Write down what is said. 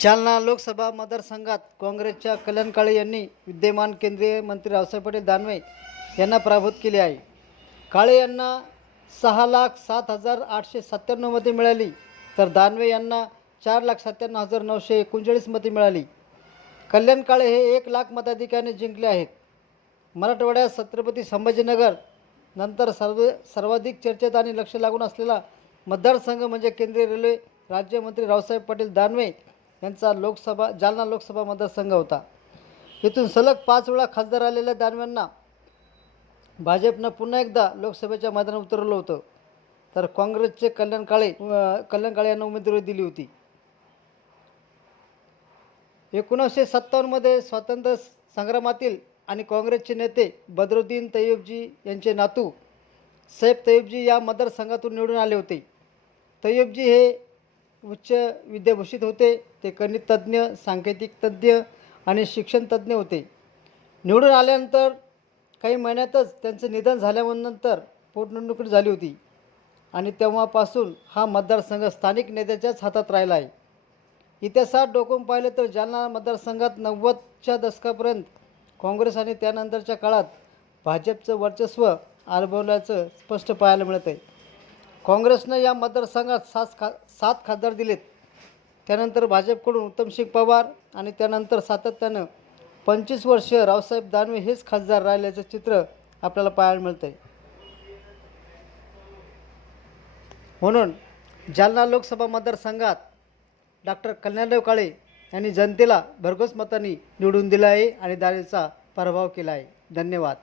जालना लोकसभा मतदारसंघात काँग्रेसच्या कल्याण काळे यांनी विद्यमान केंद्रीय मंत्री रावसाहेब पटेल दानवे यांना पराभूत केले आहे. काळे यांना सहा लाख सात हजार आठशे सत्त्याण्णव मते मिळाली तर दानवे यांना चार लाख सत्त्याण्णव हजार नऊशे एकोणचाळीस मते मिळाली. कल्याण काळे हे एक लाख मताधिकाने जिंकले आहेत. मराठवाड्यात छत्रपती संभाजीनगर नंतर सर्व सर्वाधिक चर्चेत आणि लक्ष लागून असलेला मतदारसंघ म्हणजे केंद्रीय रेल्वे राज्यमंत्री रावसाहेब पाटील दानवे यांचा लोकसभा जालना लोकसभा मतदारसंघ होता. येथून सलग पाच वेळा खासदार आलेल्या दानव्यांना भाजपनं पुन्हा एकदा लोकसभेच्या मैदानात उतरवलं होतं. तर काँग्रेसचे कल्याण काळे कल्याण काळे यांना उमेदवारी दिली होती. एकोणीसशे सत्तावन्नमध्ये स्वातंत्र्य संग्रामातील आणि काँग्रेसचे नेते बदरुद्दीन तय्यबजी यांचे नातू सैफ तय्यबजी या मतदारसंघातून निवडून आले होते. तय्यबजी हे उच्च विद्याभूषित होते ते गणित तज्ज्ञ सांकेतिक तज्ज्ञ आणि शिक्षण तज्ज्ञ होते. निवडून आल्यानंतर काही महिन्यातच त्यांचं निधन झाल्यानंतर पोटनिवडणूक झाली होती. आणि तेव्हापासून हा मतदारसंघ स्थानिक नेत्याच्याच हातात राहिला आहे. इतिहासात डोकून पाहिलं तर जालना मतदारसंघात नव्वदच्या दशकापर्यंत काँग्रेस आणि त्यानंतरच्या काळात भाजपचं वर्चस्व अनुभवल्याचं स्पष्ट पाहायला मिळत आहे काँग्रेसनं या मतदारसंघात सात खा सात खासदार दिलेत. त्यानंतर भाजपकडून उत्तमसिंग पवार आणि त्यानंतर सातत्यानं पंचवीस वर्ष रावसाहेब दानवे हेच खासदार राहिल्याचं चित्र आपल्याला पाहायला मिळतं आहे म्हणून जालना लोकसभा मतदारसंघात डॉक्टर कल्याणराव काळे यांनी जनतेला भरघोस मतांनी निवडून दिलं आहे आणि दानेचा पराभव केला आहे. धन्यवाद.